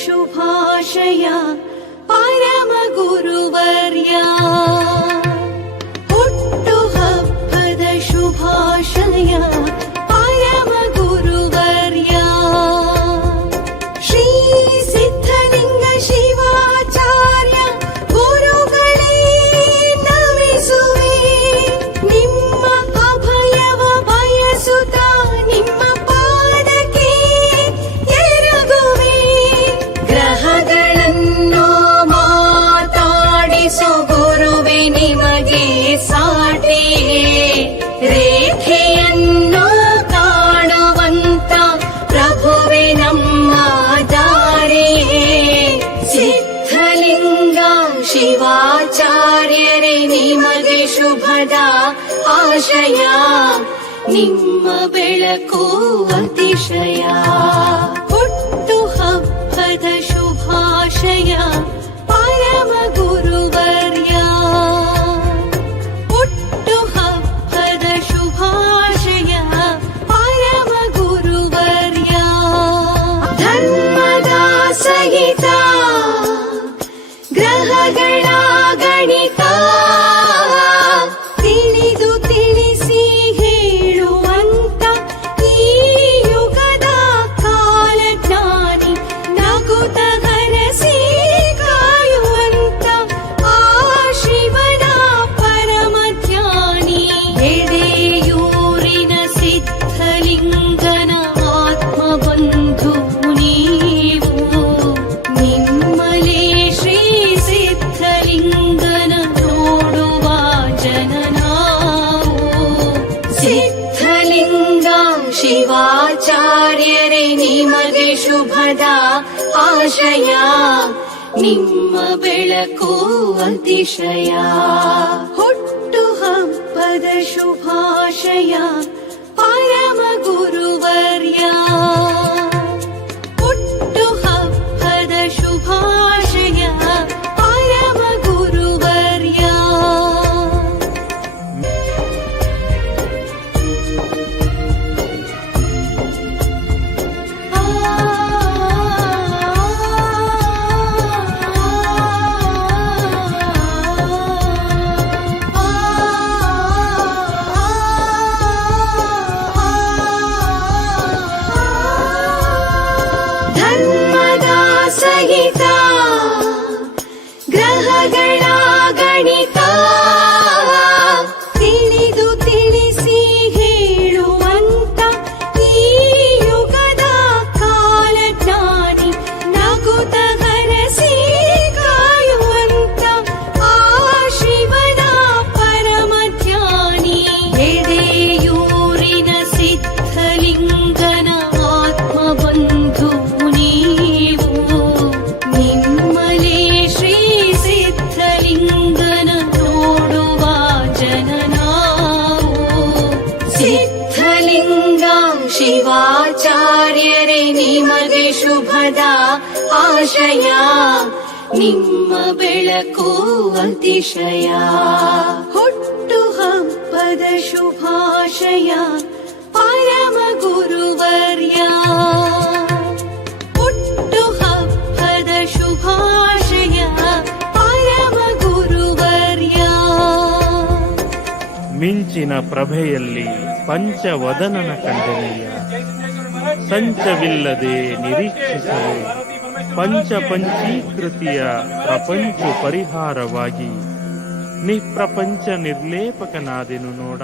शुभाशया परमगुरुवर्या। हुट्टुहब्बद शुभाशया। ಶಿವಾಚಾರ್ಯರೇ ನಿಮಗೆ ಶುಭದ ಆಶಯ. ನಿಮ್ಮ ಬೆಳಕು ಅತಿಶಯ. ಶಿವಾಚಾರ್ಯರೇ ನಿಮಗೆ ಶುಭದ ಆಶಯ ನಿಮ್ಮ ಬೆಳಕು ಅತಿಶಯ ಹುಟ್ಟು ಹಬ್ಬದ ಶುಭಾಶಯ ಪರಮ ಗುರುವರ್ಯ सहिता ग्रहगण ಶಿವಾಚಾರ್ಯರೇ ನಿಮಗೆ ಶುಭದ ಆಶಯ. ನಿಮ್ಮ ಬೆಳಕು ಅತಿಶಯ. ಹುಟ್ಟು ಹಬ್ಬದ ಶುಭಾಶಯ ಪರಮ ಗುರುವರ್ಯ. ಹುಟ್ಟು ಹಬ್ಬದ ಶುಭಾಶಯ ಪರಮ ಗುರುವರ್ಯ. ಮಿಂಚಿನ ಪ್ರಭೆಯಲ್ಲಿ ಪಂಚವದನನ ಕಂಡನೆಯ. ಸಂಚವಿಲ್ಲದೆ ನಿರೀಕ್ಷಿಸಲು ಪಂಚ ಪಂಚೀಕೃತಿಯ ಪ್ರಪಂಚ ಪರಿಹಾರವಾಗಿ ನಿಪ್ರಪಂಚ ನಿರ್ಲೇಪಕನಾದೆನು ನೋಡ.